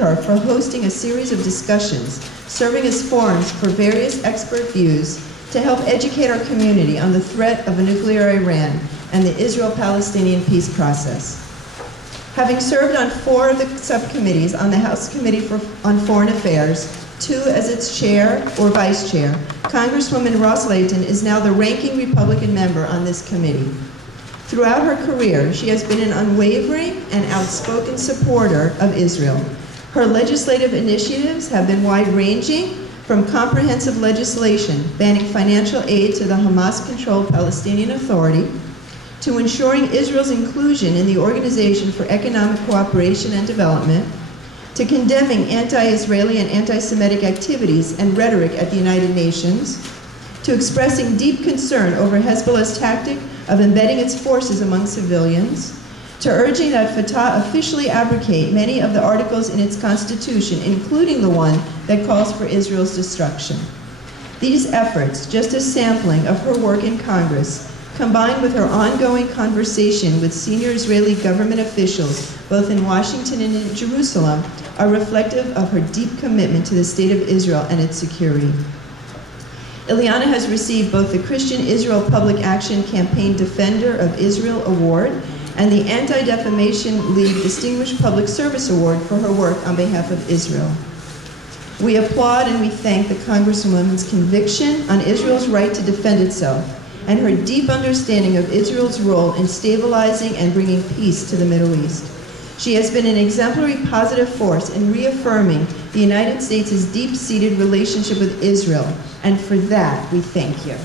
her for hosting a series of discussions, serving as forums for various expert views to help educate our community on the threat of a nuclear Iran and the Israel-Palestinian peace process. Having served on 4 of the subcommittees on the House Committee on Foreign Affairs, 2 as its chair or vice chair, Congresswoman Ros-Lehtinen is now the ranking Republican member on this committee. Throughout her career, she has been an unwavering and outspoken supporter of Israel. Her legislative initiatives have been wide-ranging, from comprehensive legislation banning financial aid to the Hamas-controlled Palestinian Authority, to ensuring Israel's inclusion in the Organization for Economic Cooperation and Development, to condemning anti-Israeli and anti-Semitic activities and rhetoric at the United Nations, to expressing deep concern over Hezbollah's tactic of embedding its forces among civilians, to urging that Fatah officially abrogate many of the articles in its constitution, including the one that calls for Israel's destruction. These efforts, just a sampling of her work in Congress, combined with her ongoing conversation with senior Israeli government officials, both in Washington and in Jerusalem, are reflective of her deep commitment to the state of Israel and its security. Ileana has received both the Christian Israel Public Action Campaign Defender of Israel Award and the Anti-Defamation League Distinguished Public Service Award for her work on behalf of Israel. We applaud and we thank the Congresswoman's conviction on Israel's right to defend itself and her deep understanding of Israel's role in stabilizing and bringing peace to the Middle East. She has been an exemplary positive force in reaffirming the United States' deep-seated relationship with Israel, and for that, we thank you.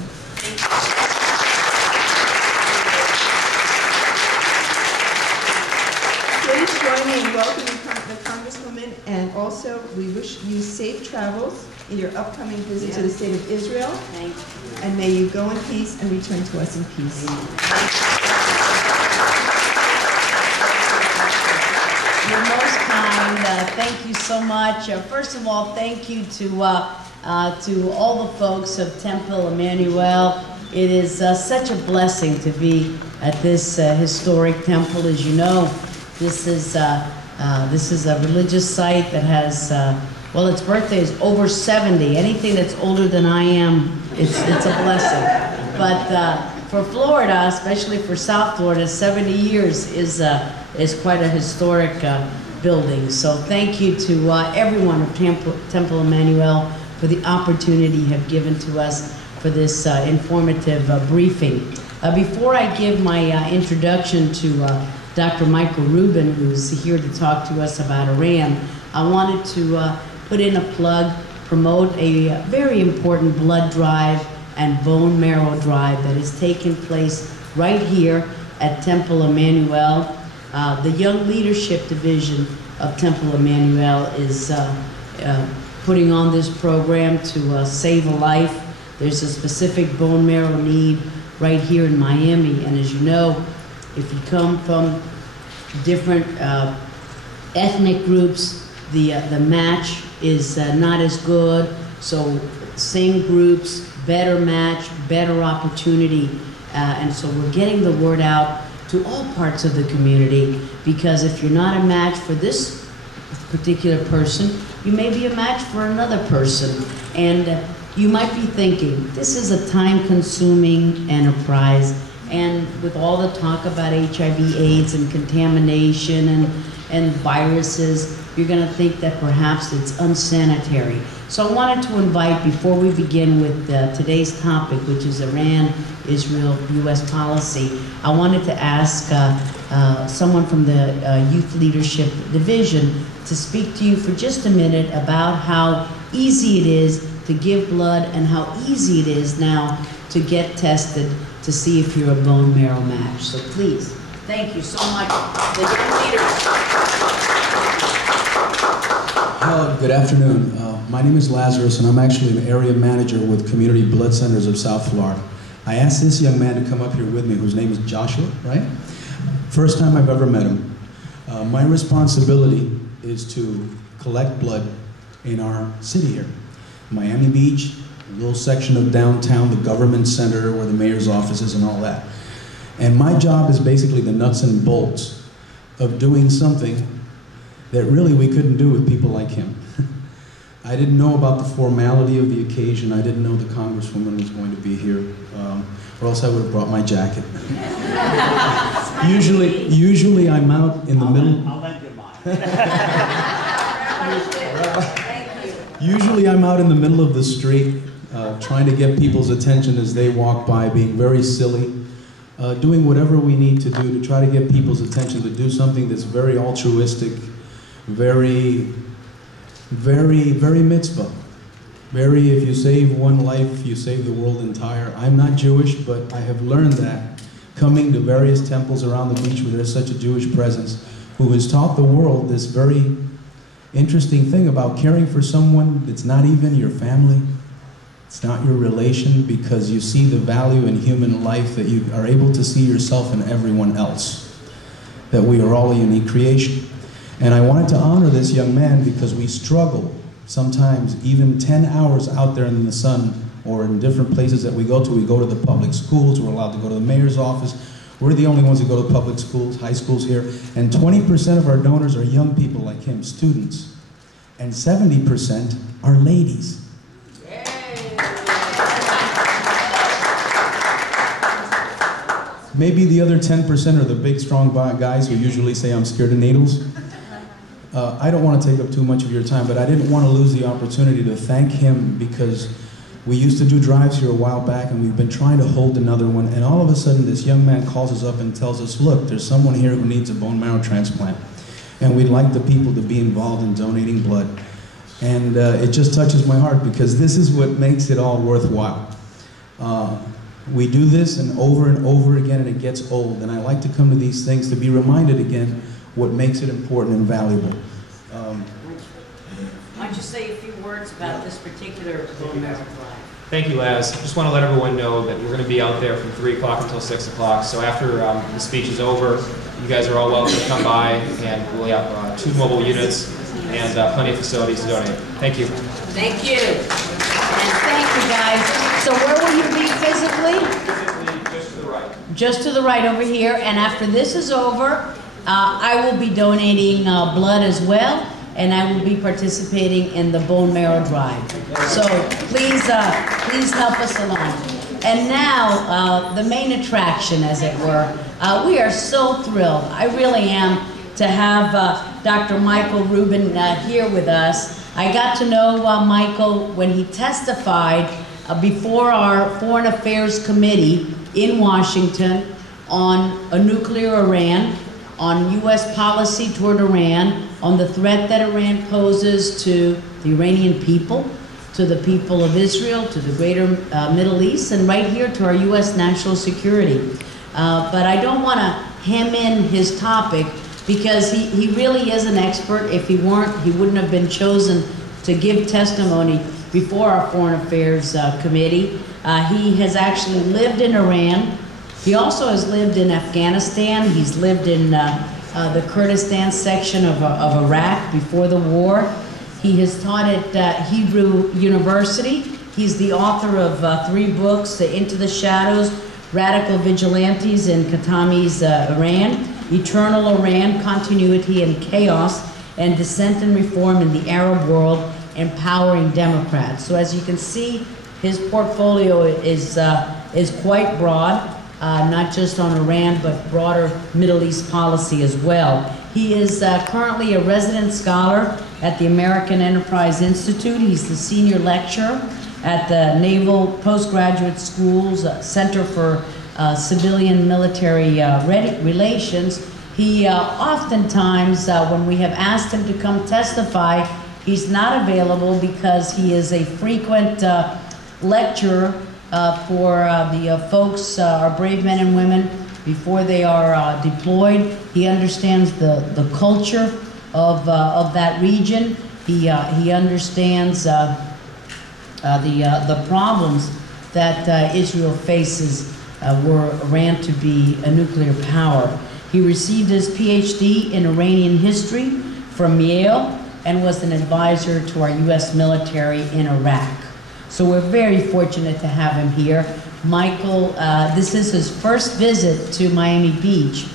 Please join me in welcoming the Congresswoman, and also we wish you safe travels in your upcoming visit to the state of Israel. Thank you. And may you go in peace and return to us in peace. You're most kind. Thank you so much. First of all, thank you to all the folks of Temple Emmanuel. It is such a blessing to be at this historic temple. As you know, this is a religious site that has, well, its birthday is over 70. Anything that's older than I am, it's a blessing. But for Florida, especially for South Florida, 70 years is quite a historic building. So thank you to everyone of Temple Emmanuel for the opportunity you have given to us for this informative briefing. Before I give my introduction to Dr. Michael Rubin, who's here to talk to us about Iran, I wanted to put in a plug, promote a very important blood drive and bone marrow drive that is taking place right here at Temple Emmanuel. The Young Leadership Division of Temple Emmanuel is putting on this program to save a life. There's a specific bone marrow need right here in Miami, and as you know, if you come from different ethnic groups, the match is not as good. So same groups, better match, better opportunity, and so we're getting the word out to all parts of the community, because if you're not a match for this particular person, you may be a match for another person. And you might be thinking, this is a time-consuming enterprise, and with all the talk about HIV/AIDS and contamination and viruses, you're going to think that perhaps it's unsanitary. So I wanted to invite, before we begin with today's topic, which is Iran, Israel, U.S. policy, I wanted to ask someone from the Youth Leadership Division to speak to you for just a minute about how easy it is to give blood and how easy it is now to get tested to see if you're a bone marrow match. So please, thank you so much, the young leaders. Hello, good afternoon. My name is Lazarus, and I'm actually an area manager with Community Blood Centers of South Florida. I asked this young man to come up here with me, whose name is Joshua, right? First time I've ever met him. My responsibility is to collect blood in our city here. Miami Beach, a little section of downtown, the government center where the mayor's office is and all that. And my job is basically the nuts and bolts of doing something that really we couldn't do with people like him. I didn't know about the formality of the occasion. I didn't know the Congresswoman was going to be here, or else I would have brought my jacket. Usually I'm out in the middle. I'll lend you mine. Usually I'm out in the middle of the street, trying to get people's attention as they walk by, being very silly, doing whatever we need to do to try to get people's attention, to do something that's very altruistic, very mitzvah. Very, if you save one life, you save the world entire. I'm not Jewish, but I have learned that coming to various temples around the beach where there's such a Jewish presence, who has taught the world this very interesting thing about caring for someone that's not even your family. It's not your relation, because you see the value in human life, that you are able to see yourself in everyone else, that we are all a unique creation. And I wanted to honor this young man because we struggle sometimes even 10 hours out there in the sun, or in different places that we go to. We go to the public schools, we're allowed to go to the mayor's office. We're the only ones who go to public schools, high schools here. And 20% of our donors are young people like him, students. And 70% are ladies. Maybe the other 10% are the big, strong guys who usually say, I'm scared of needles. I don't want to take up too much of your time, but I didn't want to lose the opportunity to thank him, because we used to do drives here a while back, and we've been trying to hold another one, and all of a sudden this young man calls us up and tells us, look, there's someone here who needs a bone marrow transplant, and we'd like the people to be involved in donating blood. And it just touches my heart, because this is what makes it all worthwhile. We do this and over again, and it gets old, and I like to come to these things to be reminded again what makes it important and valuable. Why don't you say a few words about this particular bone marrow drive? Thank you, Laz. Just want to let everyone know that we're going to be out there from 3 o'clock until 6 o'clock. So after the speech is over, you guys are all welcome to come by, and we'll have 2 mobile units and plenty of facilities to donate. Thank you. Thank you. And thank you, guys. So where will you be physically? Physically, just to the right. Just to the right over here. And after this is over, I will be donating blood as well, and I will be participating in the bone marrow drive. So please help us along. And now, the main attraction, as it were. We are so thrilled, I really am, to have Dr. Michael Rubin here with us. I got to know Michael when he testified before our Foreign Affairs Committee in Washington on a nuclear Iran, on U.S. policy toward Iran, on the threat that Iran poses to the Iranian people, to the people of Israel, to the greater Middle East, and right here to our U.S. national security. But I don't want to hem in his topic, because he really is an expert. If he weren't, he wouldn't have been chosen to give testimony before our Foreign Affairs Committee. He has actually lived in Iran. He also has lived in Afghanistan. He's lived in the Kurdistan section of Iraq before the war. He has taught at Hebrew University. He's the author of 3 books, Into the Shadows, Radical Vigilantes in Khatami's Iran, Eternal Iran, Continuity and Chaos, and Dissent and Reform in the Arab World, Empowering Democrats. So as you can see, his portfolio is quite broad. Not just on Iran, but broader Middle East policy as well. He is currently a resident scholar at the American Enterprise Institute. He's the senior lecturer at the Naval Postgraduate School's Center for Civilian Military Relations. He oftentimes, when we have asked him to come testify, he's not available because he is a frequent lecturer for the folks, our brave men and women, before they are deployed. He understands the culture of that region. He understands the problems that Israel faces were Iran to be a nuclear power. He received his PhD in Iranian history from Yale and was an advisor to our U.S. military in Iraq. So we're very fortunate to have him here. Michael, this is his first visit to Miami Beach.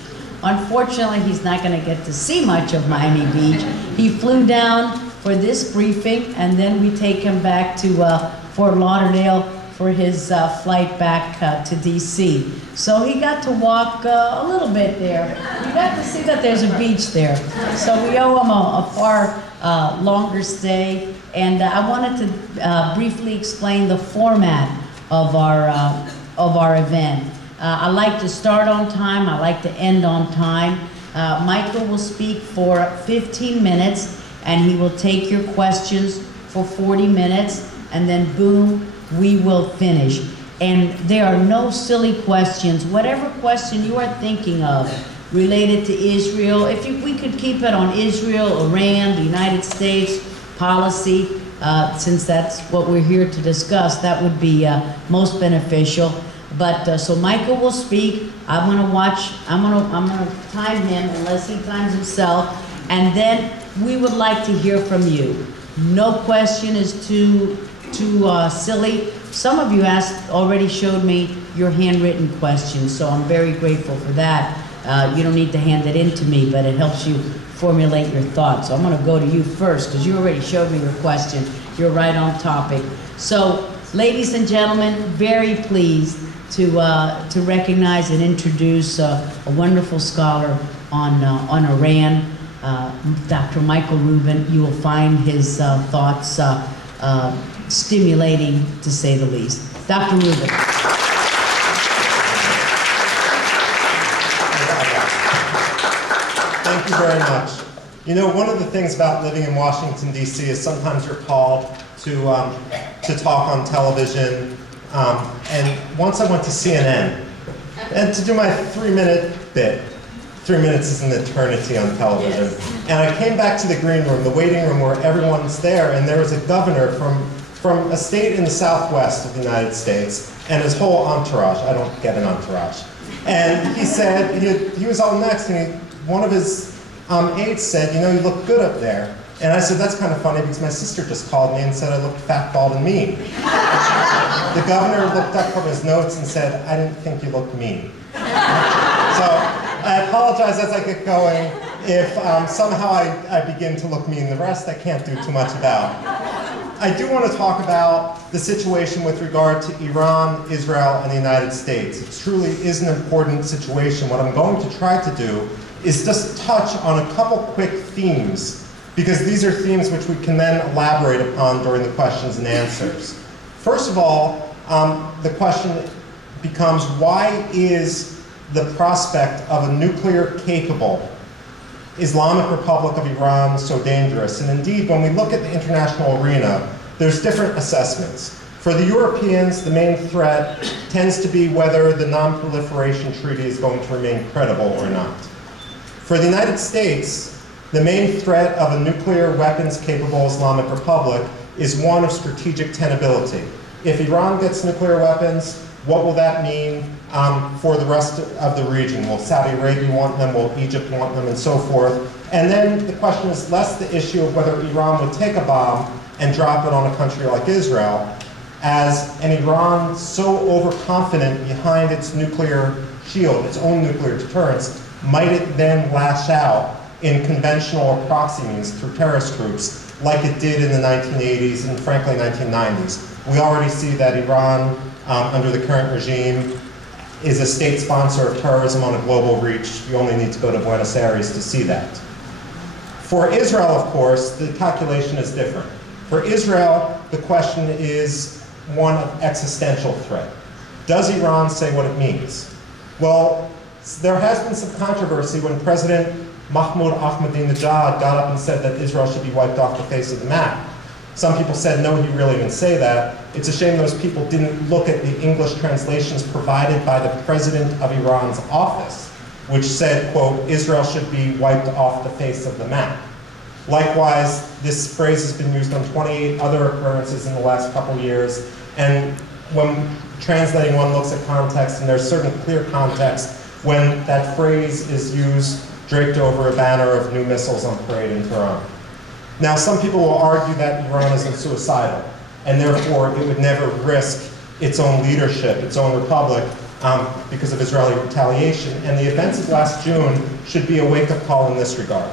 Unfortunately, he's not going to get to see much of Miami Beach. He flew down for this briefing, and then we take him back to Fort Lauderdale for his flight back to D.C. So he got to walk a little bit there. We got to see that there's a beach there. So we owe him a far longer stay. And I wanted to briefly explain the format of our event. I like to start on time. I like to end on time. Michael will speak for 15 minutes, and he will take your questions for 40 minutes, and then boom, we will finish. And there are no silly questions. Whatever question you are thinking of related to Israel, we could keep it on Israel, Iran, the United States, policy, since that's what we're here to discuss, that would be most beneficial. But so Michael will speak. I'm gonna time him unless he times himself, and then we would like to hear from you. No question is too silly. Some of you already showed me your handwritten questions, so I'm very grateful for that. You don't need to hand it in to me, but it helps you formulate your thoughts. So I'm going to go to you first, because you already showed me your question. You're right on topic. So, ladies and gentlemen, very pleased to recognize and introduce a wonderful scholar on Iran, Dr. Michael Rubin. You will find his thoughts stimulating, to say the least. Dr. Rubin. Thank you very much. You know, one of the things about living in Washington, D.C. is sometimes you're called to talk on television. And once I went to CNN, and to do my 3-minute bit. 3 minutes is an eternity on television. Yes. And I came back to the green room, the waiting room where everyone's there, and there was a governor from a state in the southwest of the United States, and his whole entourage. I don't get an entourage. And he said, he was all next, and one of his aides said, you know, you look good up there. And I said, that's kind of funny because my sister just called me and said I looked fat, bald, and mean. The governor looked up from his notes and said, I didn't think you looked mean. So I apologize as I get going if somehow I begin to look mean. The rest I can't do too much about. I do want to talk about the situation with regard to Iran, Israel, and the United States. It truly is an important situation. What I'm going to try to do is just touch on a couple quick themes, because these are themes which we can then elaborate upon during the questions and answers. First of all, the question becomes, why is the prospect of a nuclear-capable Islamic Republic of Iran so dangerous? And indeed, when we look at the international arena, there's different assessments. For the Europeans, the main threat tends to be whether the non-proliferation treaty is going to remain credible or not. For the United States, the main threat of a nuclear weapons-capable Islamic Republic is one of strategic tenability. If Iran gets nuclear weapons, what will that mean for the rest of the region? Will Saudi Arabia want them? Will Egypt want them? And so forth. And then the question is less the issue of whether Iran would take a bomb and drop it on a country like Israel, as an Iran so overconfident behind its nuclear shield, its own nuclear deterrence, might it then lash out in conventional or proxy means through terrorist groups like it did in the 1980s and frankly 1990s. We already see that Iran, under the current regime, is a state sponsor of terrorism on a global reach. You only need to go to Buenos Aires to see that. For Israel, of course, the calculation is different. For Israel, the question is one of existential threat. Does Iran say what it means? Well, there has been some controversy when President Mahmoud Ahmadinejad got up and said that Israel should be wiped off the face of the map. Some people said, no, he really didn't say that. It's a shame those people didn't look at the English translations provided by the President of Iran's office, which said, quote, Israel should be wiped off the face of the map. Likewise, this phrase has been used on 28 other occurrences in the last couple years, and when translating, one looks at context, and there's certain clear context when that phrase is used draped over a banner of new missiles on parade in Tehran. Now, some people will argue that Iran isn't suicidal, and therefore it would never risk its own leadership, its own republic, because of Israeli retaliation. And the events of last June should be a wake-up call in this regard.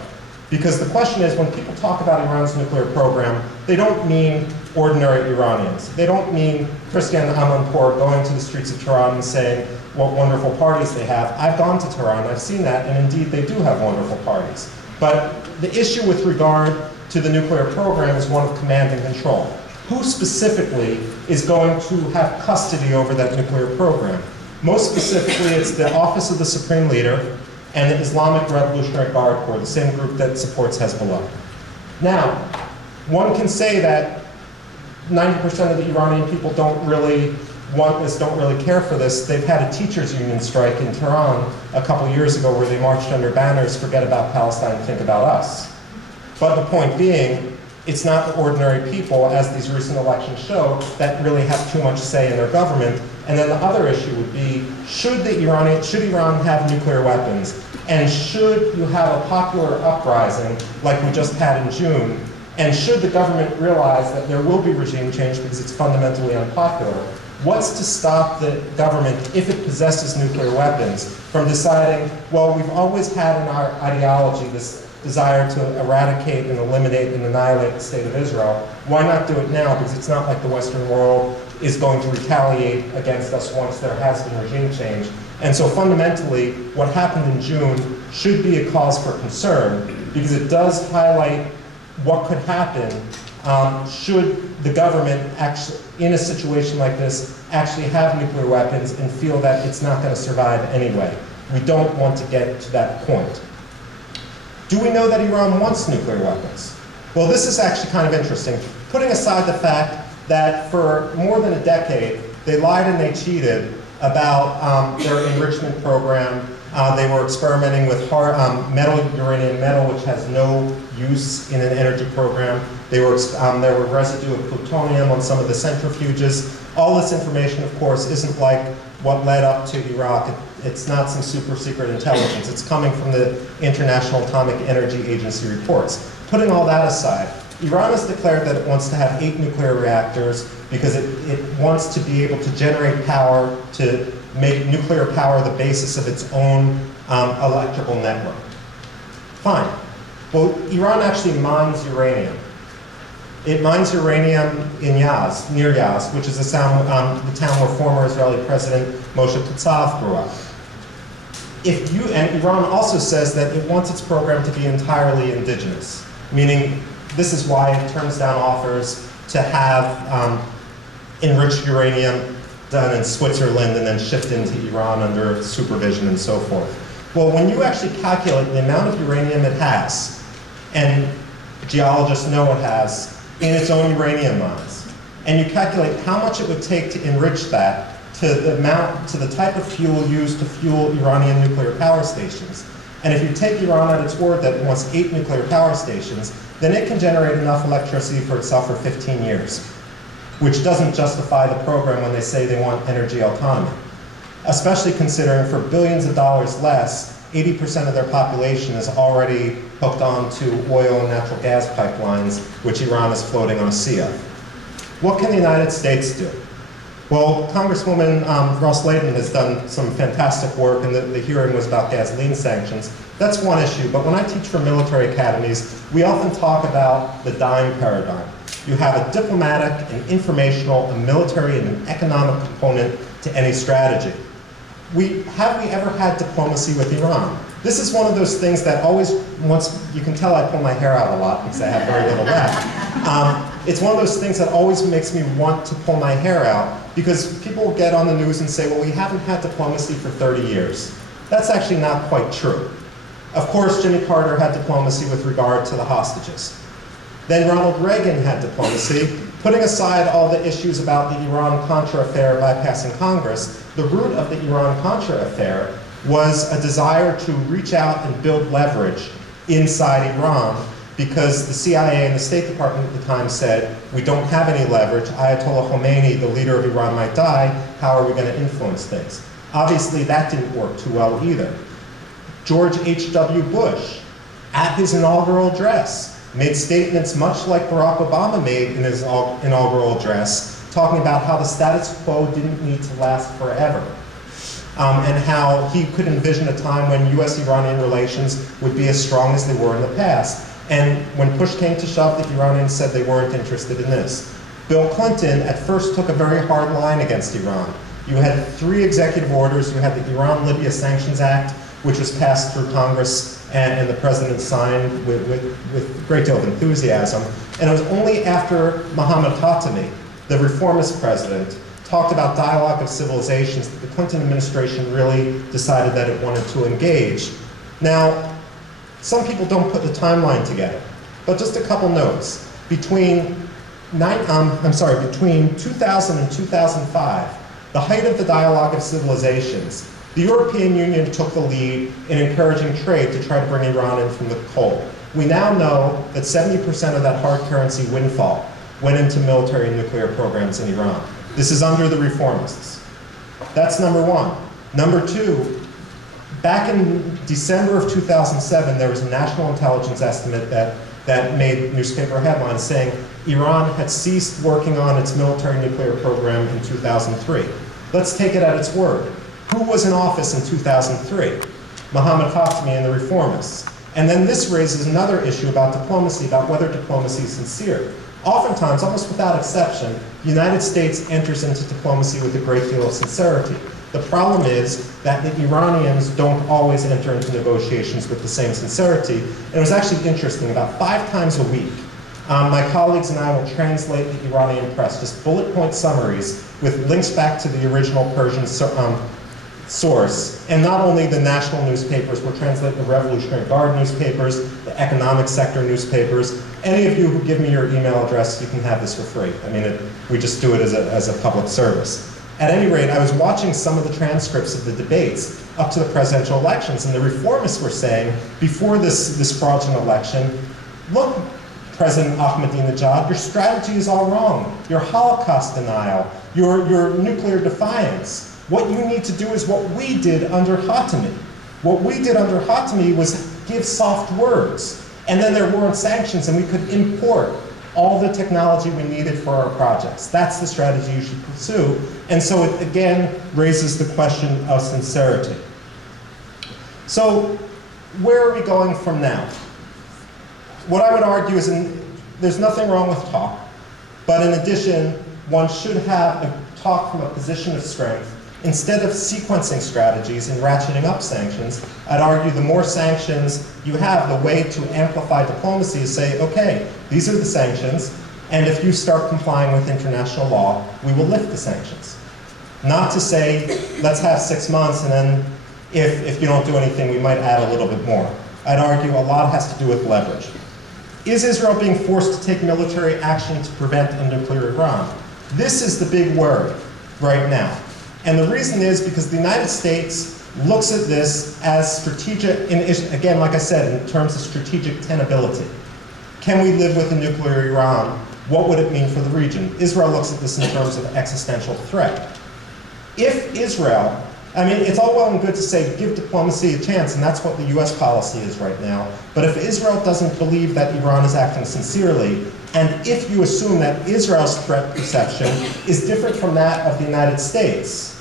Because the question is, when people talk about Iran's nuclear program, they don't mean ordinary Iranians. They don't mean Christian Amanpour going to the streets of Tehran and saying what wonderful parties they have. I've gone to Tehran, I've seen that, and indeed they do have wonderful parties. But the issue with regard to the nuclear program is one of command and control. Who specifically is going to have custody over that nuclear program? Most specifically, it's the Office of the Supreme Leader and the Islamic Revolutionary Guard Corps, the same group that supports Hezbollah. Now, one can say that 90% of the Iranian people don't really want this, don't really care for this. They've had a teachers' union strike in Tehran a couple years ago where they marched under banners, "Forget about Palestine, think about us." But the point being, it's not the ordinary people, as these recent elections show, that really have too much say in their government. And then the other issue would be, should Iran have nuclear weapons? And should you have a popular uprising like we just had in June? And should the government realize that there will be regime change because it's fundamentally unpopular? What's to stop the government, if it possesses nuclear weapons, from deciding, well, we've always had in our ideology this desire to eradicate and eliminate and annihilate the state of Israel. Why not do it now? Because it's not like the Western world is going to retaliate against us once there has been regime change. And so fundamentally, what happened in June should be a cause for concern, because it does highlight what could happen should the government actually, in a situation like this, actually have nuclear weapons and feel that it's not going to survive anyway. We don't want to get to that point. Do we know that Iran wants nuclear weapons? Well, this is actually kind of interesting. Putting aside the fact that for more than a decade, they lied and they cheated about their enrichment program. They were experimenting with metal, uranium metal, which has no use in an energy program. There were residue of plutonium on some of the centrifuges. All this information, of course, isn't like what led up to Iraq. It's not some super secret intelligence. It's coming from the International Atomic Energy Agency reports. Putting all that aside, Iran has declared that it wants to have 8 nuclear reactors because it wants to be able to generate power, to make nuclear power the basis of its own electrical network. Fine. Well, Iran actually mines uranium. It mines uranium in Yaz, near Yaz, which is the town where former Israeli President Moshe Katsav grew up. And Iran also says that it wants its program to be entirely indigenous, meaning this is why it turns down offers to have enriched uranium done in Switzerland and then shipped into Iran under supervision and so forth. Well, when you actually calculate the amount of uranium it has, and geologists know it has, in its own uranium mines, and you calculate how much it would take to enrich that to the type of fuel used to fuel Iranian nuclear power stations. And if you take Iran at its word that it wants 8 nuclear power stations, then it can generate enough electricity for itself for 15 years, which doesn't justify the program when they say they want energy autonomy. Especially considering for billions of dollars less, 80% of their population is already hooked on to oil and natural gas pipelines, which Iran is floating on a sea of. What can the United States do? Well, Congresswoman Ross-Layton has done some fantastic work, and the hearing was about gasoline sanctions. That's one issue, but when I teach for military academies, we often talk about the dime paradigm. You have a diplomatic, an informational, a military, and an economic component to any strategy. Have we ever had diplomacy with Iran? This is one of those things that always, you can tell I pull my hair out a lot because I have very little left. It's one of those things that always makes me want to pull my hair out, because people get on the news and say, well, we haven't had diplomacy for 30 years. That's actually not quite true. Of course, Jimmy Carter had diplomacy with regard to the hostages. Then Ronald Reagan had diplomacy. Putting aside all the issues about the Iran-Contra affair bypassing Congress, the root of the Iran-Contra affair was a desire to reach out and build leverage inside Iran, because the CIA and the State Department at the time said, we don't have any leverage, Ayatollah Khomeini, the leader of Iran, might die, how are we going to influence things? Obviously that didn't work too well either. George H.W. Bush, at his inaugural address, made statements much like Barack Obama made in his inaugural address, talking about how the status quo didn't need to last forever. and how he could envision a time when U.S.-Iranian relations would be as strong as they were in the past. And when push came to shove, the Iranians said they weren't interested in this. Bill Clinton at first took a very hard line against Iran. You had 3 executive orders. You had the Iran-Libya Sanctions Act, which was passed through Congress and the president signed with a great deal of enthusiasm. And it was only after Mohammad Khatami, the reformist president, talked about dialogue of civilizations that the Clinton administration really decided that it wanted to engage. Now, some people don't put the timeline together, but just a couple notes. Between 2000 and 2005, the height of the dialogue of civilizations, the European Union took the lead in encouraging trade to try to bring Iran in from the coal. We now know that 70% of that hard currency windfall went into military and nuclear programs in Iran. This is under the reformists. That's number one. Number two, back in December of 2007, there was a national intelligence estimate that made newspaper headlines saying Iran had ceased working on its military nuclear program in 2003. Let's take it at its word. Who was in office in 2003? Mohammad Khatami and the reformists. And then this raises another issue about diplomacy, about whether diplomacy is sincere. Oftentimes, almost without exception, the United States enters into diplomacy with a great deal of sincerity. The problem is that the Iranians don't always enter into negotiations with the same sincerity. And it was actually interesting, about 5 times a week, my colleagues and I will translate the Iranian press, just bullet point summaries with links back to the original Persian source. And not only the national newspapers, we'll translate the Revolutionary Guard newspapers, the economic sector newspapers. Any of you who give me your email address, you can have this for free. I mean, we just do it as a public service. At any rate, I was watching some of the transcripts of the debates up to the presidential elections, and the reformists were saying, before this fraudulent election, look, President Ahmadinejad, your strategy is all wrong. Your Holocaust denial, your nuclear defiance. What you need to do is what we did under Khatami. What we did under Khatami was give soft words. And then there weren't sanctions, and we could import all the technology we needed for our projects. That's the strategy you should pursue. And so it, again, raises the question of sincerity. So where are we going from now? What I would argue is there's nothing wrong with talk, but in addition, one should have a talk from a position of strength. Instead of sequencing strategies and ratcheting up sanctions, I'd argue the more sanctions you have, the way to amplify diplomacy is say, okay, these are the sanctions, and if you start complying with international law, we will lift the sanctions. Not to say, let's have 6 months, and then if you don't do anything, we might add a little bit more. I'd argue a lot has to do with leverage. Is Israel being forced to take military action to prevent a nuclear Iran? This is the big worry right now. And the reason is because the United States looks at this as strategic, again, like I said, in terms of strategic tenability. Can we live with a nuclear Iran? What would it mean for the region? Israel looks at this in terms of existential threat. If Israel, I mean, it's all well and good to say give diplomacy a chance, and that's what the US policy is right now. But if Israel doesn't believe that Iran is acting sincerely, and if you assume that Israel's threat perception is different from that of the United States,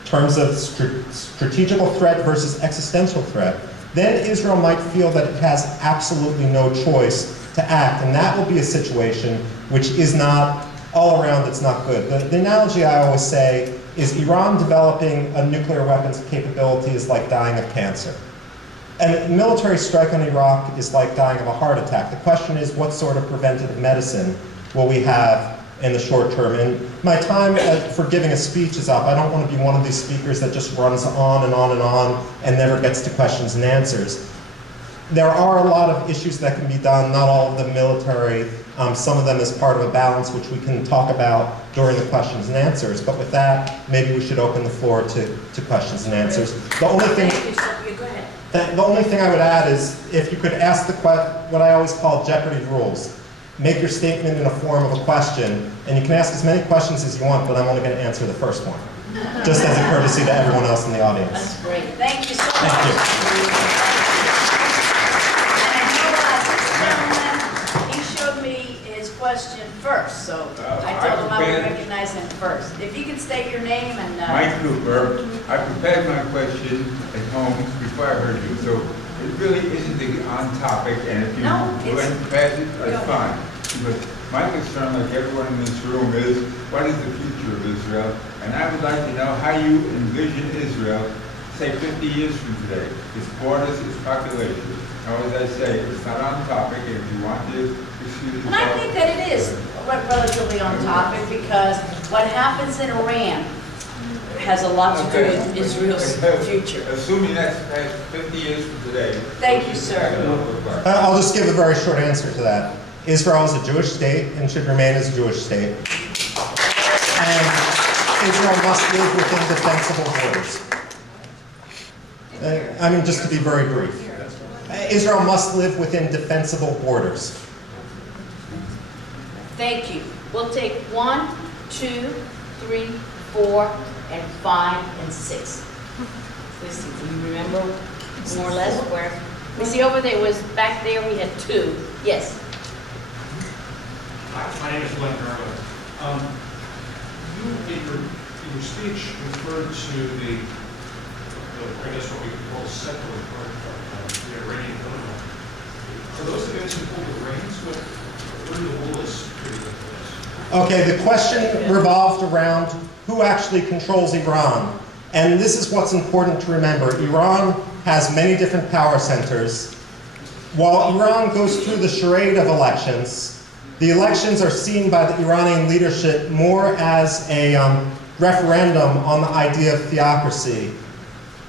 in terms of strategical threat versus existential threat, then Israel might feel that it has absolutely no choice to act, and that will be a situation which is not, all around, it's not good. The analogy I always say is Iran developing a nuclear weapons capability is like dying of cancer. And a military strike on Iraq is like dying of a heart attack. The question is, what sort of preventative medicine will we have in the short term? And my time for giving a speech is up. I don't want to be one of these speakers that just runs on and on and on and never gets to questions and answers. There are a lot of issues that can be done, not all of them military, some of them as part of a balance which we can talk about during the questions and answers. But with that, maybe we should open the floor to questions and answers. The only thing, the only thing I would add is if you could ask what I always call Jeopardy rules. Make your statement in a form of a question, and you can ask as many questions as you want, but I'm only going to answer the first one, just as a courtesy to everyone else in the audience. That's great. Thank you so much. Thank you. And I know, gentleman, he showed me his question first, so I told him I would recognize him first. If you could state your name and... Mike Cooper. I prepared my question at home before I heard you, so it really isn't on topic, and if you went past it, that's fine. But my concern, like everyone in this room, is what is the future of Israel? And I would like to know how you envision Israel, say 50 years from today, its borders, its population. Now, as I say, it's not on topic, and if you want to excuse yourself... And I think that it is relatively on topic, because what happens in Iran has a lot to do with Israel's future. Assuming that's 50 years from today. Thank you, sir. I'll just give a very short answer to that. Israel is a Jewish state and should remain as a Jewish state. And Israel must live within defensible borders. I mean, just to be very brief. Israel must live within defensible borders. Thank you. We'll take 1, 2, 3, 4, and 5, and 6. Let's see, do you remember more or less where? We see over there was back there we had 2. Yes. Hi, my name is Glenn Garland. You, in your speech, referred to the I guess what we call secular part of the Iranian government. Are those the guys who pull the reins? Where do the mullahs figure into this? Okay, the question revolved around who actually controls Iran. And this is what's important to remember. Iran has many different power centers. While Iran goes through the charade of elections, the elections are seen by the Iranian leadership more as a referendum on the idea of theocracy.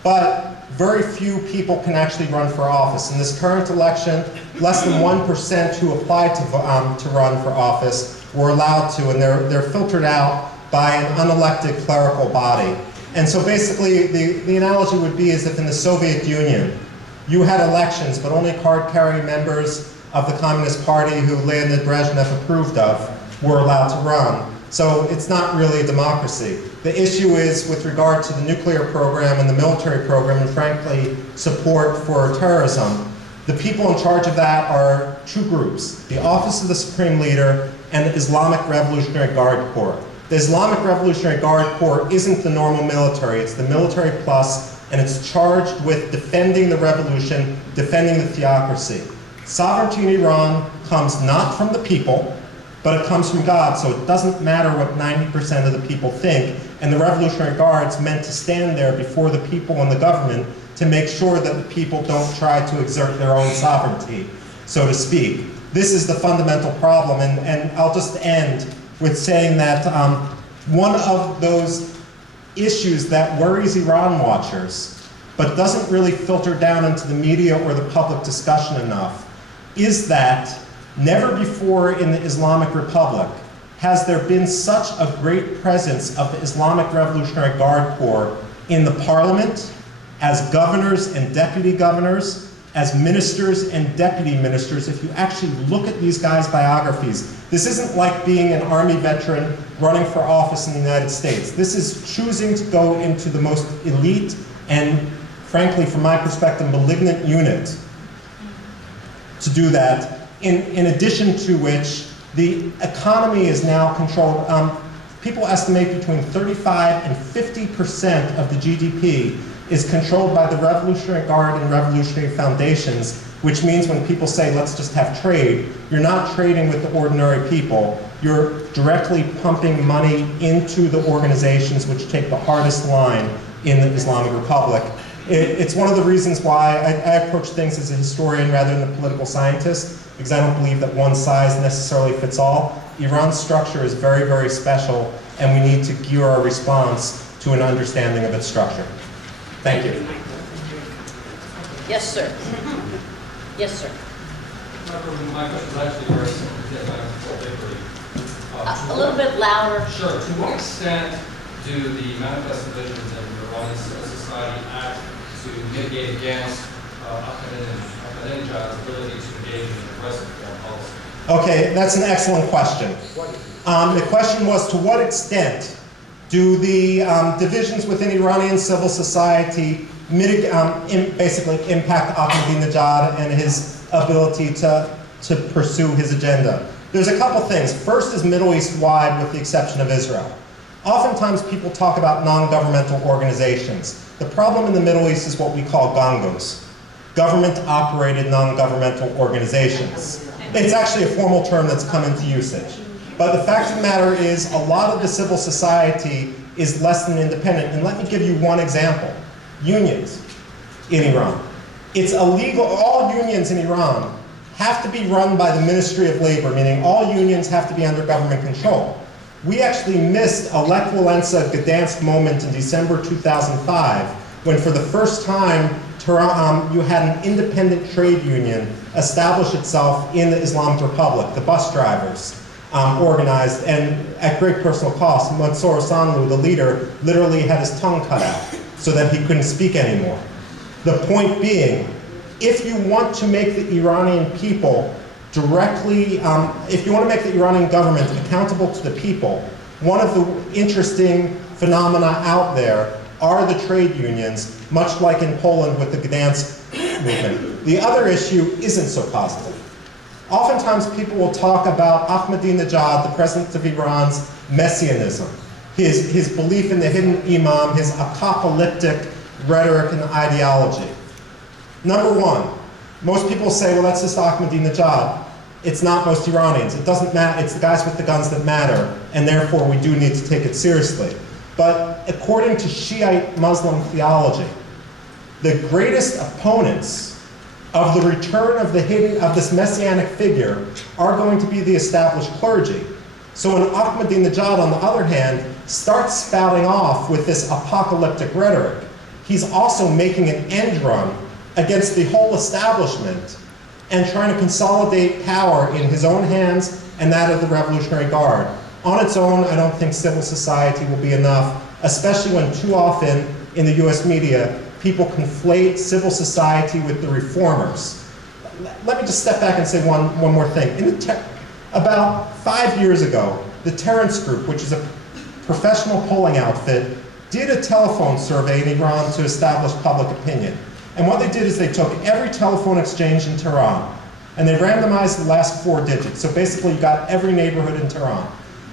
But very few people can actually run for office. In this current election, less than 1% who applied to run for office were allowed to, and they're filtered out by an unelected clerical body. And so basically, the analogy would be as if in the Soviet Union, you had elections, but only card-carrying members of the Communist Party who Leonid Brezhnev approved of were allowed to run. So it's not really a democracy. The issue is with regard to the nuclear program and the military program, and frankly, support for terrorism. The people in charge of that are 2 groups, the Office of the Supreme Leader and the Islamic Revolutionary Guard Corps. The Islamic Revolutionary Guard Corps isn't the normal military, it's the military plus, and it's charged with defending the revolution, defending the theocracy. Sovereignty in Iran comes not from the people, but it comes from God, so it doesn't matter what 90% of the people think, and the Revolutionary Guard's meant to stand there before the people and the government to make sure that the people don't try to exert their own sovereignty, so to speak. This is the fundamental problem, and I'll just end with saying that one of those issues that worries Iran watchers, but doesn't really filter down into the media or the public discussion enough, is that never before in the Islamic Republic has there been such a great presence of the Islamic Revolutionary Guard Corps in the parliament, as governors and deputy governors, as ministers and deputy ministers. If you actually look at these guys' biographies, this isn't like being an army veteran running for office in the United States. This is choosing to go into the most elite and, frankly, from my perspective, malignant unit to do that. In addition to which, the economy is now controlled. People estimate between 35 and 50% of the GDP is controlled by the Revolutionary Guard and revolutionary foundations, which means when people say, let's just have trade, you're not trading with the ordinary people. You're directly pumping money into the organizations which take the hardest line in the Islamic Republic. It's one of the reasons why I approach things as a historian rather than a political scientist, because I don't believe that one size necessarily fits all. Iran's structure is very, very special, and we need to gear our response to an understanding of its structure. Thank you. Yes, sir. Yes, sir. My question is actually very simple. A little bit louder. Sure. To what extent do the manifest visions of Iranian civil society act to mitigate against Ahmadinejad's ability to engage in aggressive foreign policy? Okay, that's an excellent question. The question was, to what extent do the divisions within Iranian civil society basically impact Ahmadinejad and his ability to pursue his agenda? There's a couple things. First is Middle East-wide with the exception of Israel. Oftentimes people talk about non-governmental organizations. The problem in the Middle East is what we call gongos, government-operated non-governmental organizations. It's actually a formal term that's come into usage. But the fact of the matter is a lot of the civil society is less than independent. And let me give you one example. Unions in Iran. It's illegal, all unions in Iran have to be run by the Ministry of Labor, meaning all unions have to be under government control. We actually missed a Lech Walesa Gdansk moment in December 2005, when for the first time you had an independent trade union establish itself in the Islamic Republic, the bus drivers. Organized and at great personal cost. Mansour Sanlu, the leader, literally had his tongue cut out so that he couldn't speak anymore. The point being, if you want to make the Iranian people directly, if you want to make the Iranian government accountable to the people, one of the interesting phenomena out there are the trade unions, much like in Poland with the Gdansk movement. The other issue isn't so positive. Oftentimes people will talk about Ahmadinejad, the president of Iran's messianism, his belief in the hidden imam, his apocalyptic rhetoric and ideology. Number one, most people say, well, that's just Ahmadinejad. It's not most Iranians. It doesn't matter. It's the guys with the guns that matter, and therefore we do need to take it seriously. But according to Shiite Muslim theology, the greatest opponents of the return of this messianic figure are going to be the established clergy. So when Ahmadinejad, on the other hand, starts spouting off with this apocalyptic rhetoric, he's also making an end run against the whole establishment and trying to consolidate power in his own hands and that of the Revolutionary Guard. On its own, I don't think civil society will be enough, especially when too often in the US media, people conflate civil society with the reformers. Let me just step back and say one more thing. About 5 years ago, the Terrence Group, which is a professional polling outfit, did a telephone survey in Iran to establish public opinion. And what they did is they took every telephone exchange in Tehran, and they randomized the last 4 digits. So basically, you got every neighborhood in Tehran.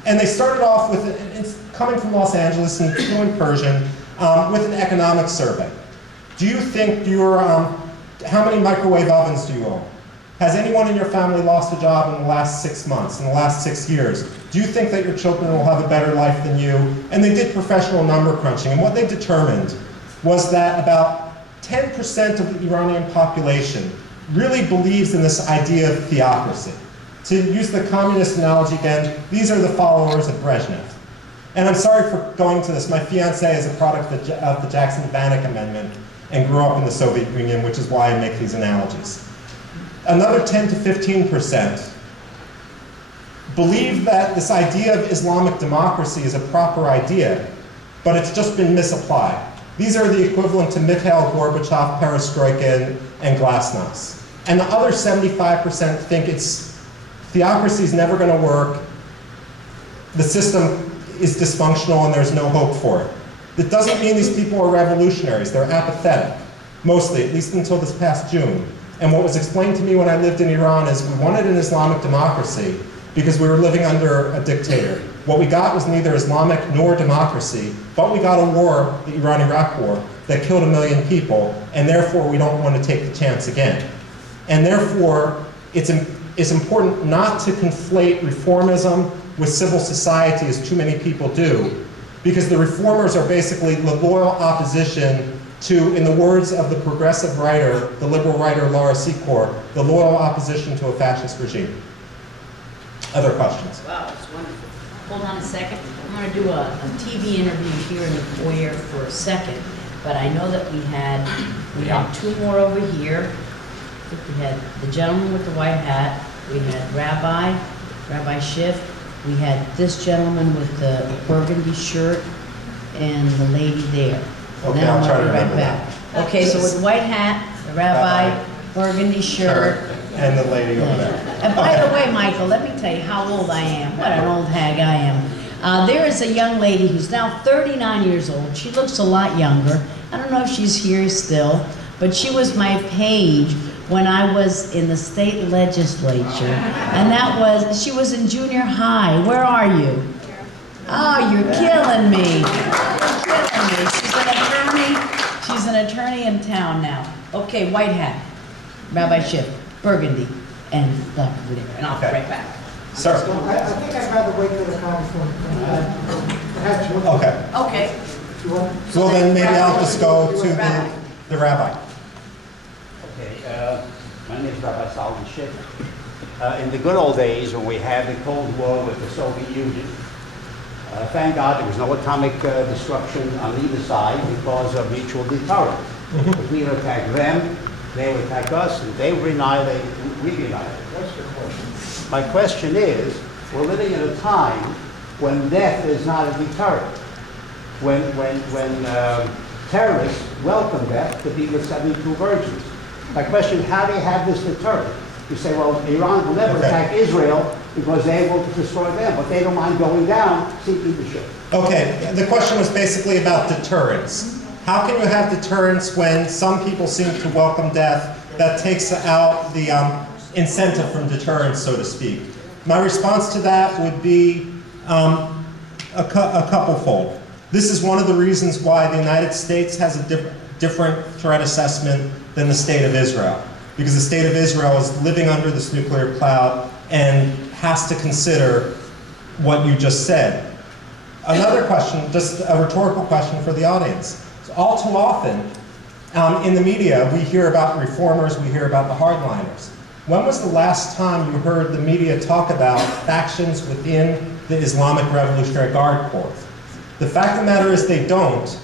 And they started off with, it's coming from Los Angeles and fluent Persian, with an economic survey. Do you think how many microwave ovens do you own? Has anyone in your family lost a job in the last 6 months, in the last 6 years? Do you think that your children will have a better life than you? And they did professional number crunching, and what they determined was that about 10% of the Iranian population really believes in this idea of theocracy. To use the communist analogy again, these are the followers of Brezhnev. And I'm sorry for going to this. My fiancée is a product of the Jackson-Vanik Amendment and grew up in the Soviet Union, which is why I make these analogies. Another 10 to 15% believe that this idea of Islamic democracy is a proper idea, but it's just been misapplied. These are the equivalent to Mikhail Gorbachev, Perestroika, and Glasnost. And the other 75% think theocracy is never going to work, the system is dysfunctional, and there's no hope for it. That doesn't mean these people are revolutionaries. They're apathetic, mostly, at least until this past June. And what was explained to me when I lived in Iran is we wanted an Islamic democracy because we were living under a dictator. What we got was neither Islamic nor democracy, but we got a war, the Iran-Iraq war, that killed 1 million people, and therefore we don't want to take the chance again. And therefore, it's important not to conflate reformism with civil society as too many people do, because the reformers are basically the loyal opposition to, in the words of the progressive writer, the liberal writer Laura Secord, the loyal opposition to a fascist regime. Other questions? Wow, it's wonderful. Hold on a second. I'm going to do a TV interview here in the foyer for a second, but I know that we had 2 more over here. I think we had the gentleman with the white hat, we had Rabbi Schiff, we had this gentleman with the burgundy shirt, and the lady there. Okay, I'll try to remember that. Okay, so with the white hat, the rabbi, burgundy shirt, and the lady over there. And by the way, Michael, let me tell you how old I am. What an old hag I am. There is a young lady who's now 39 years old. She looks a lot younger. I don't know if she's here still, but she was my page when I was in the state legislature, and that was, she was in junior high. Where are you? Oh, you're killing me. You're killing me. She's an attorney in town now. Okay, white hat, Rabbi Schiff, burgundy, and black with and I'll be right back. Sir. I think I'd rather wait for the conference. Okay. Okay. Well, then maybe I'll just go to the rabbi. Okay, my name is Rabbi Solomon Schiff. In the good old days when we had the Cold War with the Soviet Union, thank God there was no atomic destruction on either side because of mutual deterrence. If we would attack them, they would attack us, and they would annihilate, we would annihilate. What's your question? My question is, we're living in a time when death is not a deterrent. When terrorists welcome death to be the 72 virgins. My question, how do you have this deterrent? You say, well, Iran will never attack Israel because they will destroy them, but they don't mind going down, seeking the ship. Okay, the question was basically about deterrence. How can you have deterrence when some people seem to welcome death that takes out the incentive from deterrence, so to speak? My response to that would be a couple-fold. This is one of the reasons why the United States has a different threat assessment than the State of Israel. Because the State of Israel is living under this nuclear cloud and has to consider what you just said. Another question, just a rhetorical question for the audience. So all too often, in the media, we hear about reformers, we hear about the hardliners. When was the last time you heard the media talk about factions within the Islamic Revolutionary Guard Corps? The fact of the matter is they don't.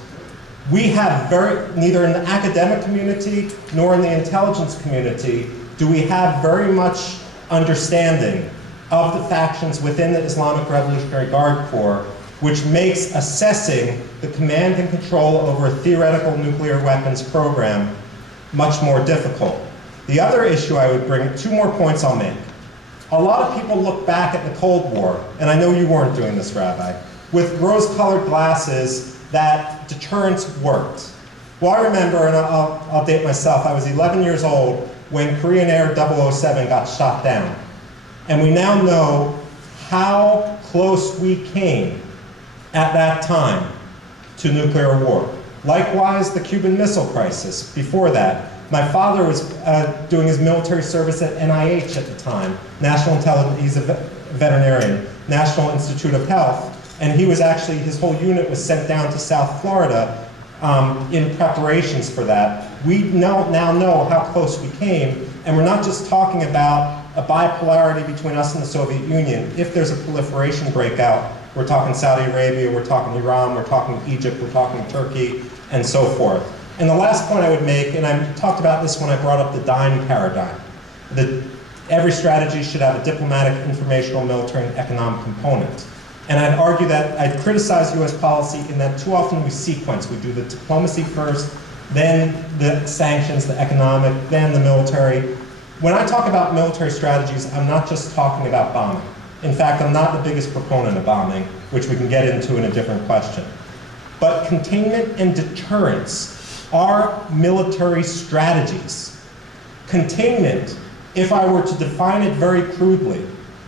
We have neither in the academic community nor in the intelligence community do we have very much understanding of the factions within the Islamic Revolutionary Guard Corps, which makes assessing the command and control over a theoretical nuclear weapons program much more difficult. The other issue I would bring, two more points I'll make. A lot of people look back at the Cold War, and I know you weren't doing this, Rabbi, with rose-colored glasses that deterrence worked. Well, I remember, and I'll date myself, I was 11 years old when Korean Air 007 got shot down. And we now know how close we came at that time to nuclear war. Likewise, the Cuban Missile Crisis. Before that, my father was doing his military service at NIH at the time, National Intelligence, he's a veterinarian, National Institute of Health. And he was actually, his whole unit was sent down to South Florida in preparations for that. We now know how close we came, and we're not just talking about a bipolarity between us and the Soviet Union. If there's a proliferation breakout, we're talking Saudi Arabia, we're talking Iran, we're talking Egypt, we're talking Turkey, and so forth. And the last point I would make, and I talked about this when I brought up the DIME paradigm, that every strategy should have a diplomatic, informational, military, and economic component. And I'd argue that, I'd criticize US policy in that too often we sequence. We do the diplomacy first, then the sanctions, the economic, then the military. When I talk about military strategies, I'm not just talking about bombing. In fact, I'm not the biggest proponent of bombing, which we can get into in a different question. But containment and deterrence are military strategies. Containment, if I were to define it very crudely,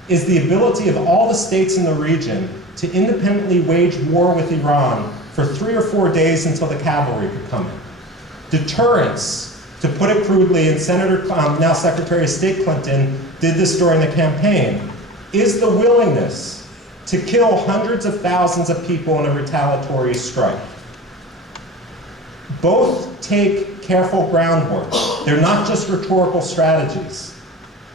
is the ability of all the states in the region to independently wage war with Iran for 3 or 4 days until the cavalry could come in. Deterrence, to put it crudely, and Senator, now Secretary of State Clinton did this during the campaign, is the willingness to kill hundreds of thousands of people in a retaliatory strike. Both take careful groundwork. They're not just rhetorical strategies.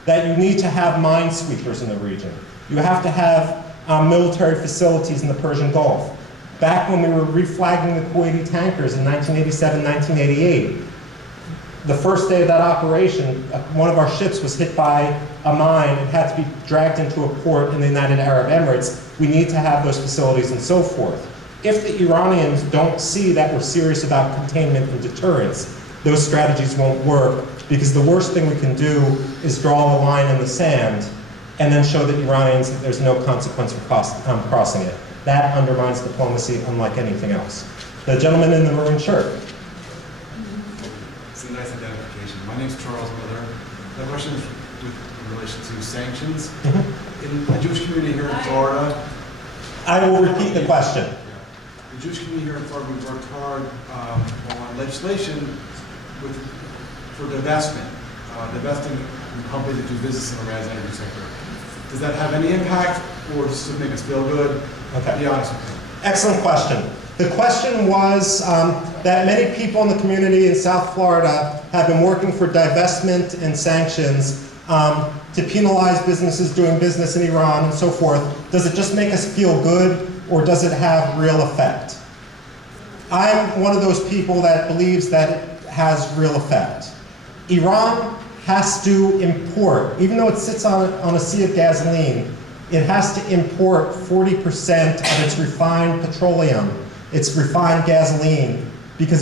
That you need to have minesweepers in the region. You have to have military facilities in the Persian Gulf. Back when we were reflagging the Kuwaiti tankers in 1987, 1988, the first day of that operation, one of our ships was hit by a mine and had to be dragged into a port in the United Arab Emirates. We need to have those facilities and so forth. If the Iranians don't see that we're serious about containment and deterrence, those strategies won't work, because the worst thing we can do is draw a line in the sand and then show the Iranians that there's no consequence for crossing it. That undermines diplomacy unlike anything else. The gentleman in the maroon shirt. It's a nice identification. My name's Charles Miller. question is in relation to sanctions. In the Jewish community here in Florida. I will repeat the question. The Jewish community here in Florida, we've worked hard on legislation for divestment, divesting from companies that do business in the res energy sector. Does that have any impact, or does it make us feel good? Okay. Be honest with me. Excellent question. The question was that many people in the community in South Florida have been working for divestment and sanctions to penalize businesses doing business in Iran and so forth. Does it just make us feel good, or does it have real effect? I'm one of those people that believes that it has real effect. Iran has to import, even though it sits on a sea of gasoline, it has to import 40% of its refined petroleum, its refined gasoline, because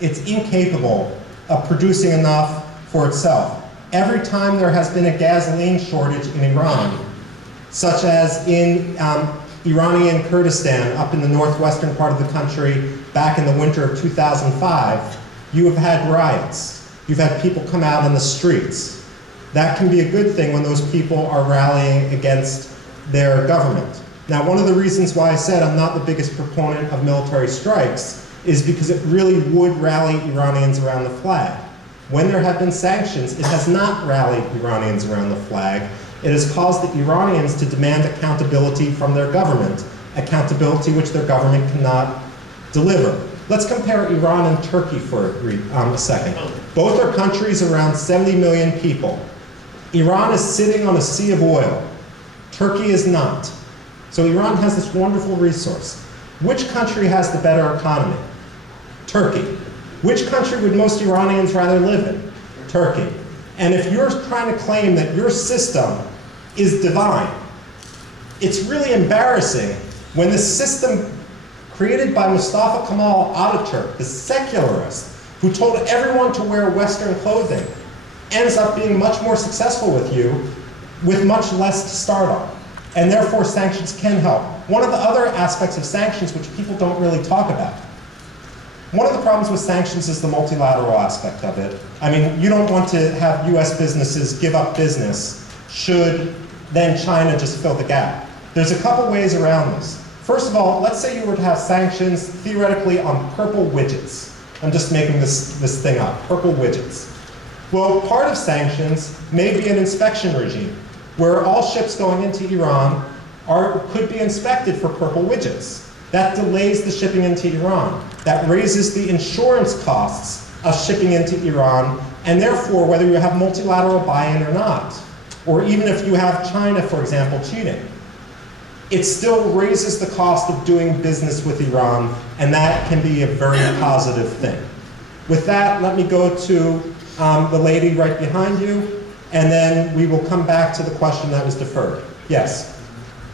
it's incapable of producing enough for itself. Every time there has been a gasoline shortage in Iran, such as in Iranian Kurdistan, up in the northwestern part of the country, back in the winter of 2005, you have had riots. You've had people come out on the streets. That can be a good thing when those people are rallying against their government. Now, one of the reasons why I said I'm not the biggest proponent of military strikes is because it really would rally Iranians around the flag. When there have been sanctions, it has not rallied Iranians around the flag. It has caused the Iranians to demand accountability from their government, accountability which their government cannot deliver. Let's compare Iran and Turkey for a second. Both are countries around 70 million people. Iran is sitting on a sea of oil. Turkey is not. So Iran has this wonderful resource. Which country has the better economy? Turkey. Which country would most Iranians rather live in? Turkey. And if you're trying to claim that your system is divine, it's really embarrassing when the system created by Mustafa Kemal Ataturk, the secularist, who told everyone to wear Western clothing, ends up being much more successful with you, with much less to start on. And therefore, sanctions can help. One of the other aspects of sanctions, which people don't really talk about, one of the problems with sanctions is the multilateral aspect of it. I mean, you don't want to have US businesses give up business should then China just fill the gap. There's a couple ways around this. First of all, let's say you were to have sanctions theoretically on purple widgets. I'm just making this thing up, purple widgets. Well, part of sanctions may be an inspection regime, where all ships going into Iran could be inspected for purple widgets. That delays the shipping into Iran. That raises the insurance costs of shipping into Iran, and therefore, whether you have multilateral buy-in or not, or even if you have China, for example, cheating, it still raises the cost of doing business with Iran, and that can be a very positive thing. With that, let me go to the lady right behind you, and then we will come back to the question that was deferred. Yes?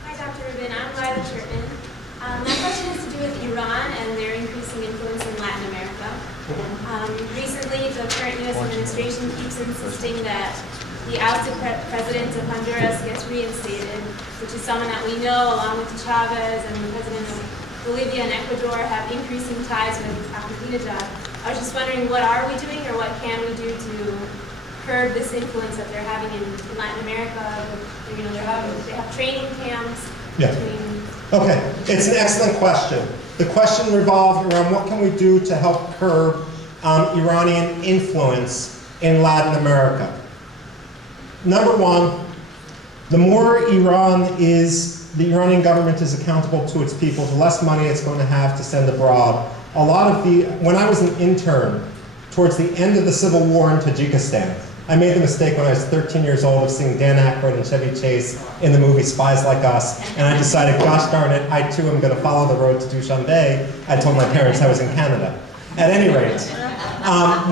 Hi, Dr. Rubin. I'm Lila Sherman. My question has to do with Iran and their increasing influence in Latin America. Recently, the current U.S. administration keeps insisting that the ousted president of Honduras gets reinstated, which is someone that we know, along with Chavez and the president of Bolivia and Ecuador, have increasing ties with Ahmadinejad. I was just wondering, what are we doing, or what can we do to curb this influence that they're having in Latin America? You know, they have training camps. Yeah. Okay, it's an excellent question. The question revolved around what can we do to help curb Iranian influence in Latin America. Number one, the more the Iranian government is accountable to its people, the less money it's going to have to send abroad. When I was an intern, towards the end of the civil war in Tajikistan, I made the mistake when I was 13 years old of seeing Dan Aykroyd and Chevy Chase in the movie Spies Like Us, and I decided, gosh darn it, I too am going to follow the road to Dushanbe. I told my parents I was in Canada. At any rate,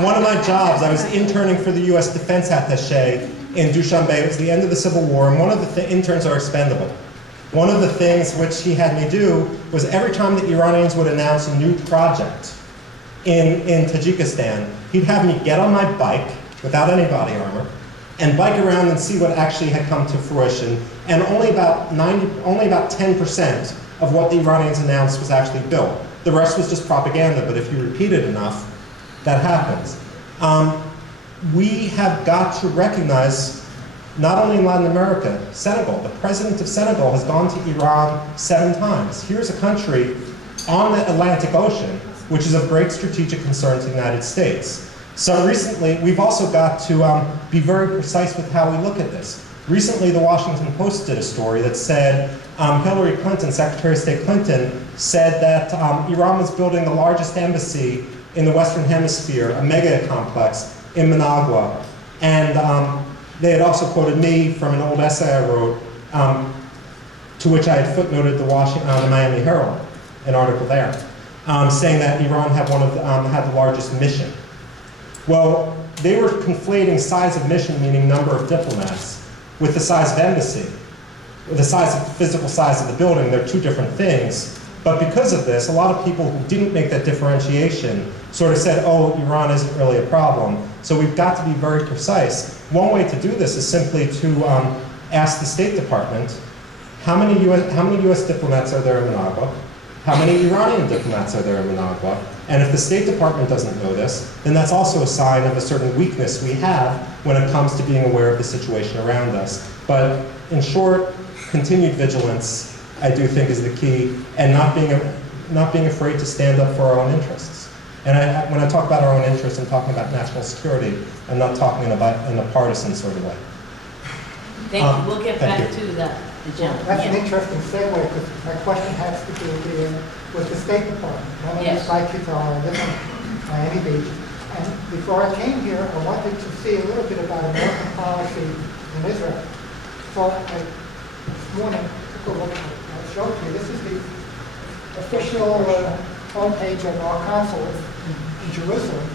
one of my jobs, I was interning for the US Defense Attaché in Dushanbe. It was the end of the Civil War, and one of the interns are expendable. One of the things which he had me do was every time the Iranians would announce a new project in Tajikistan, he'd have me get on my bike without any body armor and bike around and see what actually had come to fruition. And only about 10% of what the Iranians announced was actually built. The rest was just propaganda, but if you repeat it enough, that happens. we have got to recognize, not only in Latin America, Senegal. The president of Senegal has gone to Iran 7 times. Here's a country on the Atlantic Ocean, which is of great strategic concern to the United States. So recently, we've also got to be very precise with how we look at this. Recently, the Washington Post did a story that said Hillary Clinton, Secretary of State Clinton, said that Iran was building the largest embassy in the Western Hemisphere, a mega complex in Managua. And they had also quoted me from an old essay I wrote, to which I had footnoted the Miami Herald, an article there, saying that Iran had had the largest mission. Well, they were conflating size of mission, meaning number of diplomats, with the size of embassy, with the physical size of the building. They're 2 different things. But because of this, a lot of people who didn't make that differentiation sort of said, oh, Iran isn't really a problem. So we've got to be very precise. One way to do this is simply to ask the State Department, how many US diplomats are there in Managua? How many Iranian diplomats are there in Managua? And if the State Department doesn't know this, then that's also a sign of a certain weakness we have when it comes to being aware of the situation around us. But in short, continued vigilance, I do think, is the key, and not being afraid to stand up for our own interests. And when I talk about our own interests, I'm talking about national security. I'm not talking about in a partisan sort of way. Thank you. We'll get back to the gentleman. That's an interesting segue, because my question has to do with the State Department. My name is Mike Kittel. I live in Miami Beach. And before I came here, I wanted to see a little bit about American policy in Israel. So this morning, I took a look at it. I showed you. This is the official homepage of our consulate in Jerusalem.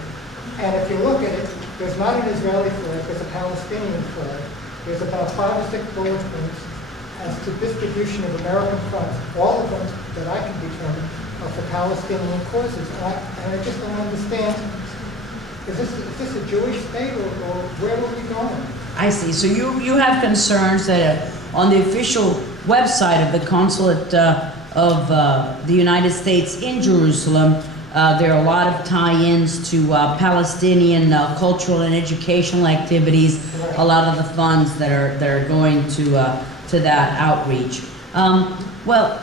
And if you look at it, there's not an Israeli flag, there's a Palestinian flag. There's about 5 or 6 bullet points as to distribution of American funds. All of them that I can determine are for Palestinian causes. And I just don't understand, is this a Jewish state, or where are we going? I see. So you have concerns that on the official website of the Consulate of the United States in Jerusalem, there are a lot of tie-ins to Palestinian cultural and educational activities. A lot of the funds that are going to that outreach. Well,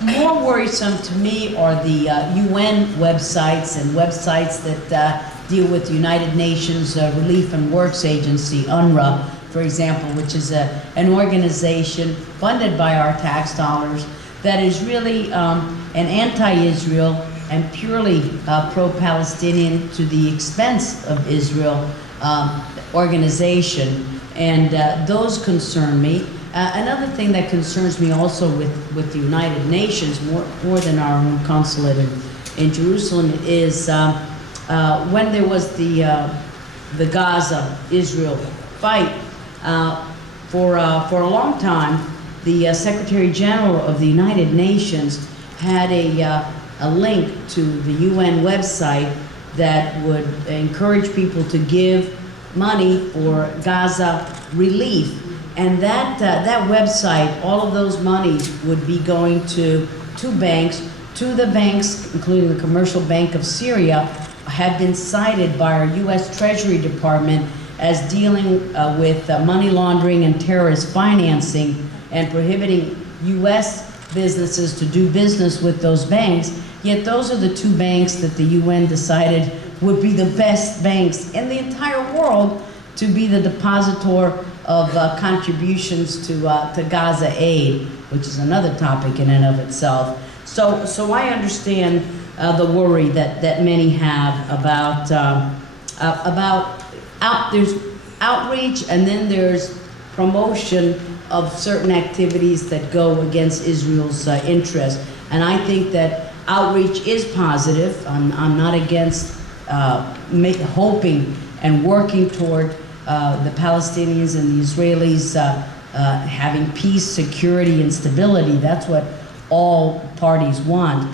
more worrisome to me are the UN websites and websites that deal with the United Nations Relief and Works Agency, UNRWA, for example, which is an organization funded by our tax dollars that is really an anti-Israel and purely pro-Palestinian to the expense of Israel organization. And those concern me. Another thing that concerns me also with the United Nations, more than our own consulate in Jerusalem, is when there was the Gaza-Israel fight, for a long time, the Secretary General of the United Nations had a link to the UN website that would encourage people to give money for Gaza relief. And that website, all of those monies would be going to 2 banks. 2 of the banks, including the Commercial Bank of Syria, have been cited by our U.S. Treasury Department as dealing with money laundering and terrorist financing and prohibiting U.S. businesses to do business with those banks. Yet those are the 2 banks that the UN decided would be the best banks in the entire world to be the depositor of contributions to Gaza aid, which is another topic in and of itself. So I understand the worry that many have about there's outreach, and then there's promotion of certain activities that go against Israel's interest. And I think that outreach is positive. I'm not against hoping and working toward the Palestinians and the Israelis having peace, security, and stability. That's what all parties want.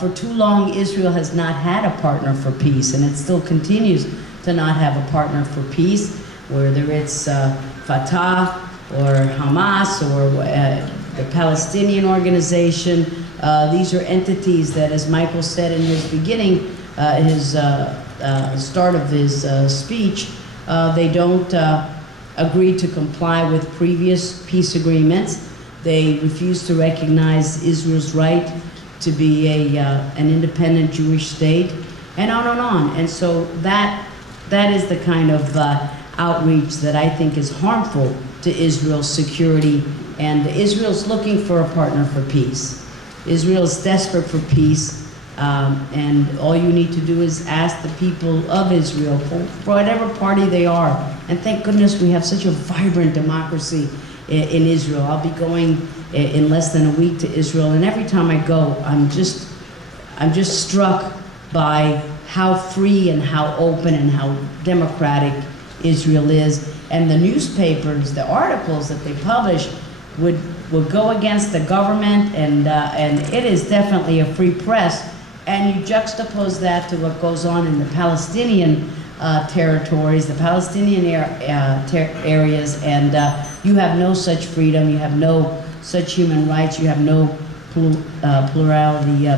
For too long, Israel has not had a partner for peace, and it still continues to not have a partner for peace, whether it's Fatah or Hamas or the Palestinian organization. These are entities that, as Michael said in his beginning, his start of his speech, they don't agree to comply with previous peace agreements. They refuse to recognize Israel's right to be an independent Jewish state, and on and on. And so that is the kind of outreach that I think is harmful to Israel's security, and Israel's looking for a partner for peace. Israel's desperate for peace, and all you need to do is ask the people of Israel, for whatever party they are. And thank goodness we have such a vibrant democracy in Israel. I'll be going in less than a week to Israel, and every time I go, I'm just struck by how free and how open and how democratic Israel is. And the newspapers, the articles that they publish would go against the government, and it is definitely a free press. And you juxtapose that to what goes on in the Palestinian territories, the Palestinian areas, and you have no such freedom, you have no such human rights, you have no plurality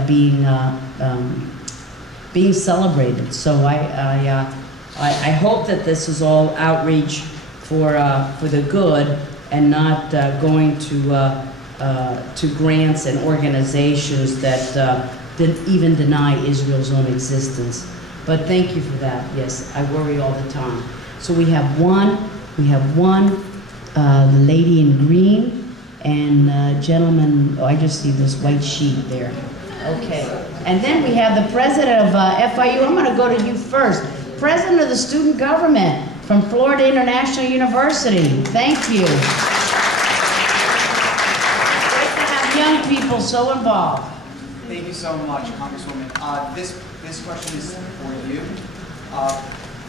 being celebrated. So I hope that this is all outreach for the good, and not going to grants and organizations that even deny Israel's own existence. But thank you for that. Yes, I worry all the time. So we have one, the lady in green, and gentleman, oh, I just see this white sheet there. Okay. And then we have the president of FIU. I'm going to go to you first. President of the student government from Florida International University. Thank you. Great to have young people so involved. Thank you so much, Congresswoman. This question is for you.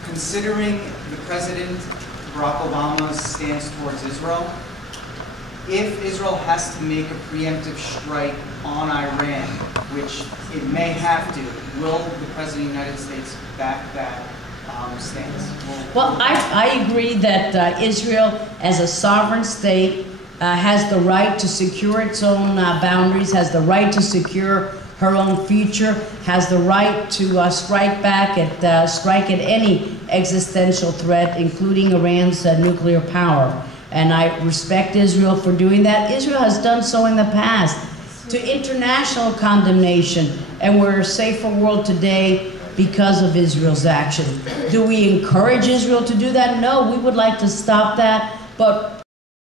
Considering the President Barack Obama's stance towards Israel, if Israel has to make a preemptive strike on Iran, which it may have to, will the President of the United States back that stance? Well, I agree that Israel, as a sovereign state, has the right to secure its own boundaries, has the right to secure her own future, has the right to strike at any existential threat, including Iran's nuclear power. And I respect Israel for doing that. Israel has done so in the past to international condemnation, and we're a safer world today because of Israel's action. Do we encourage Israel to do that? No, we would like to stop that, but